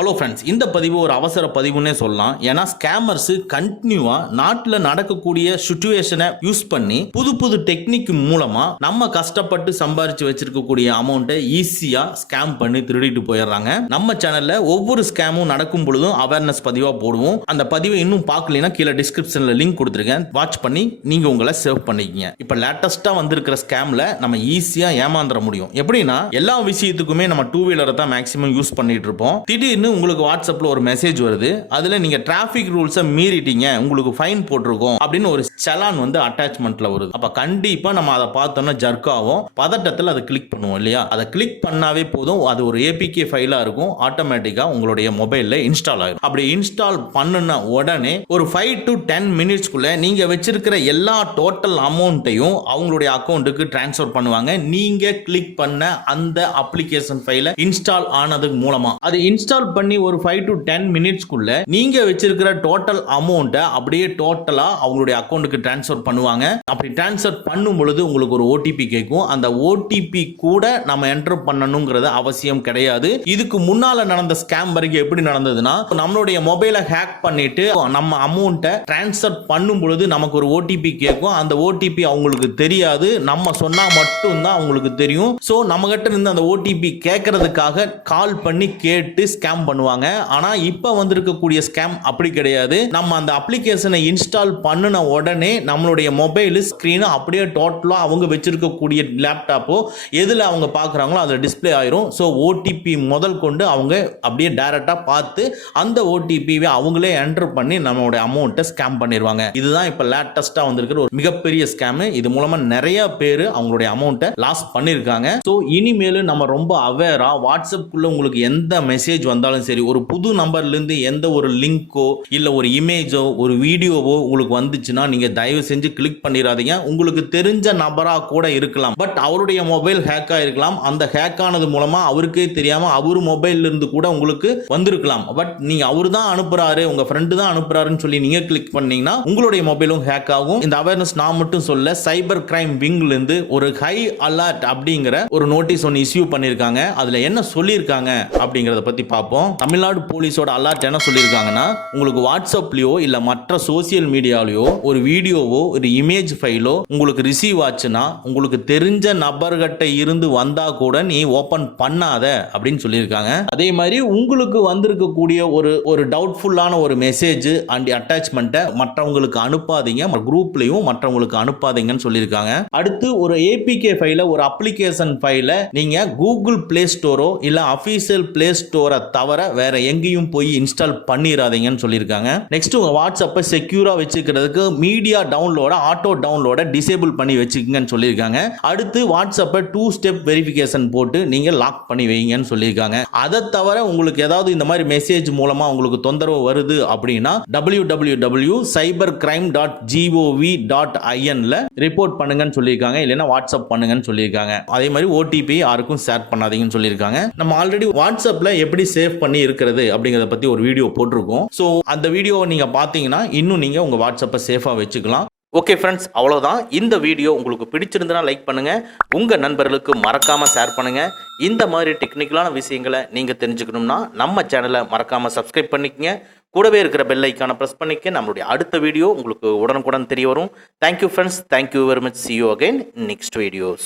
Hello friends, இந்த பதிவு ஒரு அவசர பதிவுன்னே சொல்லலாம். ஏன்னா ஸ்கேமர்ஸ் கண்டினியூவா நாட்டில் நடக்கக்கூடிய சுச்சுவேஷனை யூஸ் பண்ணி புது புது டெக்னிக் மூலமா நம்ம கஷ்டப்பட்டு சம்பாரிச்சு வச்சிருக்கக்கூடிய அமௌண்ட்டை ஈஸியா ஸ்கேம் பண்ணி திருடிட்டு போயிடுறாங்க. நம்ம சேனல்ல ஒவ்வொரு ஸ்கேமும் நடக்கும் பொழுதும் அவேர்னஸ் பதிவா போடுவோம். அந்த பதிவை இன்னும் பார்க்கலனா கீழே டிஸ்கிரிப்ஷன்ல லிங்க் கொடுத்துருக்கேன், வாட்ச் பண்ணி நீங்க உங்களை சேவ் பண்ணிக்கங்க. இப்போ லேட்டஸ்டா வந்திருக்கிற ஸ்கேம்ல நம்ம ஈஸியா ஏமாந்துட முடியும். எப்படின்னா எல்லா விஷயத்துக்குமே நம்ம டூ வீலரை தான் மேக்ஸிமம் யூஸ் பண்ணிட்டு இருப்போம். திடீர்னு உங்களுக்கு வாட்ஸ்அப்ல ஒரு மெசேஜ் வருது, அதுல நீங்க டிராஃபிக் ரூல்ஸை மீறிட்டீங்க, உங்களுக்கு ஃபைன் போட்டிருக்கோம் அப்படின்னு ஒரு சலான் வந்து அட்டாச்மெண்ட்ல வருது. அப்ப கண்டிப்பா நம்ம அதை பார்த்தோம்னா ஜர்க் ஆகும், பதட்டத்தில் அதை கிளிக் பண்ணுவோம் இல்லையா? அதை கிளிக் பண்ணாவே போதும், அது ஒரு ஏபிகே ஃபைலா இருக்கும், ஆட்டோமேட்டிக்கா உங்களுடைய மொபைல்ல இன்ஸ்டால் ஆகும். அப்படி இன்ஸ்டால் பண்ணுன உடனே ஒரு 5 to 10 மினிட்ஸ்க்குள்ள நீங்க வச்சிருக்கிற எல்லா டோட்டல் அமௌண்ட்டையும் அவங்களுடைய அக்கௌண்ட்டுக்கு டிரான்ஸ்ஃபர் பண்ணுவாங்க. நீங்க கிளிக் பண்ண அந்த அப்ளிகேஷன் ஃபைலை இன்ஸ்டால் ஆனதுக்கு மூலமா அது இன்ஸ்டால் பண்ணி ஒரு 5 to 10 மினிட்ஸ்க்குள்ள நீங்க வச்சிருக்கிற டோட்டல் அமௌண்ட்டை அப்படியே டோட்டலா அவங்களுடைய அக்கௌண்ட்டுக்கு டிரான்ஸ்ஃபர் பண்ணுவாங்க. அப்படி டிரான்ஸ்ஃபர் பண்ணும் பொழுது உங்களுக்கு ஒரு ஓடிபி கேட்கும். அந்த ஓடிபி கூட நம்ம என்டர் பண்ணணுங்கிறது அவசியம் கிடையாது. இதுக்கு முன்னால நடந்த ஸ்கேம் வரைக்கும் எப்படி நடந்ததுன்னா, நம்மளுடைய மொபைலை ஹேக் பண்ணிட்டு நம்ம அமௌண்ட்டை டிரான்ஸ்ஃபர் பண்ணும் பொழுது நமக்கு ஒரு ஓடிபி கேட்கும். அந்த ஓடிபி அவங்களுக்கு தெரியாது, நம்ம சொன்னா மட்டும்தான் அவங்களுக்கு தெரியும். ஸோ நம்ம கிட்ட இருந்து அந்த ஓடிபி கேட்கறதுக்காக கால் பண்ணி கேட்டு ஸ்கேம் பண்ணுவாங்க. ஆனா இப்ப வந்திருக்கக்கூடிய ஸ்கேம் அப்படி கிடையாது. நம்ம அந்த அப்ளிகேஷனை இன்ஸ்டால் பண்ணின உடனே நம்மளுடைய மொபைல் ஸ்கிரீன் அப்படியே டோட்டலா அவங்க வச்சிருக்கக்கூடிய லேப்டாப்போ எதுல அவங்க பார்க்குறாங்களோ அதில் டிஸ்பிளே ஆயிரும். ஸோ ஓடிபி முதல் கொண்டு அவங்க அப்படியே டைரக்டா பார்த்து அந்த ஓடிபியை அவங்களே என்டர் பண்ணி நம்மளுடைய அமௌண்ட்டை ஸ்கேம் பண்ணிடுவாங்க. இதுதான் இப்போ லேட்டஸ்டா வந்திருக்கிற ஒரு மிகப்பெரிய ஸ்கேம். இது மூலமா நிறைய பேர் அவங்களுடைய அமௌண்ட்டை லாஸ் பண்ணியிருக்காங்க. ஸோ இனிமேல் நம்ம ரொம்ப அவேரா, வாட்ஸ்அப்புக்குள்ள உங்களுக்கு எந்த மெசேஜ் வந்தாலும் சரி, ஒரு புது நம்பர்ல இருந்து எந்த ஒரு லிங்கோ இல்ல ஒரு இமேஜோ ஒரு வீடியோவோ உங்களுக்கு வந்துச்சுன்னா நீங்க தயவு செஞ்சு கிளிக் பண்ணிடாதீங்க. உங்களுக்கு தெரிஞ்ச நபரா கூட இருக்கலாம், பட் அவருடைய மொபைல் ஹேக் ஆயிருக்கலாம். அந்த ஹேக் ஆனது மூலமா அவருக்கே தெரியாம அவர் மொபைல்ல இருந்து கூட உங்களுக்கு வந்திருக்கலாம். பட் நீங்க அவரு தான் அனுப்புறாரு, உங்க ஃப்ரெண்டு தான் அனுப்புறாருன்னு சொல்லி நீங்க கிளிக் பண்ணீங்கன்னா உங்களுடைய மொபைலும் ஹேக் ஆகும். இந்த அவேர்னஸ் நான் மட்டும் சொல்ல, சைபர் கிரைம் விங்ல இருந்து ஒரு ஹை அலர்ட் அப்படிங்கிற ஒரு நோட்டீஸ் ஒன்று இஷ்யூ பண்ணிருக்காங்க. அதுல என்ன சொல்லியிருக்காங்க அப்படிங்கறத பத்தி பார்ப்போம். தமிழ்நாடு போலீஸோட அலர்ட் என்ன சொல்லியிருக்காங்கன்னா, உங்களுக்கு வாட்ஸ்அப்லயோ இல்ல மற்ற சோசியல் மீடியாலயோ ஒரு வீடியோவோ ஒரு இமேஜ் ஃபைலோ உங்களுக்கு ரிசீவ் ஆச்சுன்னா உங்களுக்கு தெரிஞ்ச நபர்கிட்ட இருந்து வந்தா கூட நீ ஓபன் பண்ணாத அப்படின்னு சொல்லியிருக்காங்க. அதே மாதிரி உங்களுக்கு வந்திருக்கக்கூடிய ஒரு டவுட்ஃபுல்லான ஒரு மெசேஜ் அண்ட் அட்டாச்மெண்ட்டை மற்றவங்களுக்கு அனுப்பாதீங்க, குரூப்லயும் மற்றவங்களுக்கு அனுப்பாதீங்கன்னு சொல்லியிருக்காங்க. அடுத்து ஒரு ஏபிகே ஃபைல, ஒரு அப்ளிகேஷன் ஃபைல நீங்க கூகுள் பிளே ஸ்டோரோ இல்ல அபிஷியல் பிளே ஸ்டோரை தவிர வேற எங்கேயும் போய் இன்ஸ்டால் பண்ணிராதீங்கன்னு சொல்லியிருக்காங்க. நெக்ஸ்ட் உங்க வாட்ஸ்அப்பை செக்யூரா வச்சுக்கிறதுக்கு மீடியா டவுன்லோட ஆட்டோ டவுன்லோட டிசேபிள் பண்ணி வச்சுக்கங்கன்னு சொல்லியிருக்காங்க. அடுத்து வாட்ஸ்அப்பை 2 ஸ்டெப் வெரிஃபிகேஷன் போட்டு நீங்க லாக் பண்ணி வைங்கன்னு சொல்லியிருக்காங்க. அதை தவிர உங்களுக்கு ஏதாவது இந்த மாதிரி மெசேஜ் மூலமா உங்களுக்கு தொந்தரவு வருது அப்படின்னா www.cybercrime.gov.in ரிப்போர்ட் பண்ணுங்கன்னு சொல்லியிருக்காங்க, இல்லைன்னா வாட்ஸ்அப் பண்ணுங்கன்னு சொல்லியிருக்காங்க. அதே மாதிரி ஓடிபி யாருக்கும் ஷேர் பண்ணாதீங்கன்னு சொல்லியிருக்காங்க. நம்ம ஆல்ரெடி வாட்ஸ்அப்ல எப்படி சேவ் பண்ணி இருக்கிறது அப்படிங்கறத பத்தி ஒரு வீடியோ போட்டிருக்கோம். ஸோ அந்த வீடியோவை நீங்க பார்த்தீங்கன்னா இன்னும் நீங்க உங்க வாட்ஸ்அப்பை சேஃபா வச்சுக்கலாம். ஓகே ஃப்ரெண்ட்ஸ், அவ்வளோதான். இந்த வீடியோ உங்களுக்கு பிடிச்சிருந்தனா லைக் பண்ணுங்க, உங்க நண்பர்களுக்கு மறக்காம ஷேர் பண்ணுங்க. இந்த மாதிரி டெக்னிக்கலான விஷயங்களை நீங்க தெரிஞ்சுக்கணும்னா நம்ம சேனலை மறக்காம சப்ஸ்கிரைப் பண்ணிக்கங்க. கூடவே இருக்கிற பெல் ஐக்கானை பிரஸ் பண்ணிக்க. நம்மளுடைய அடுத்த வீடியோ உங்களுக்கு உடனுக்குடன் தெரிய வரும். Thank you friends, thank you very much. see you again in next videos.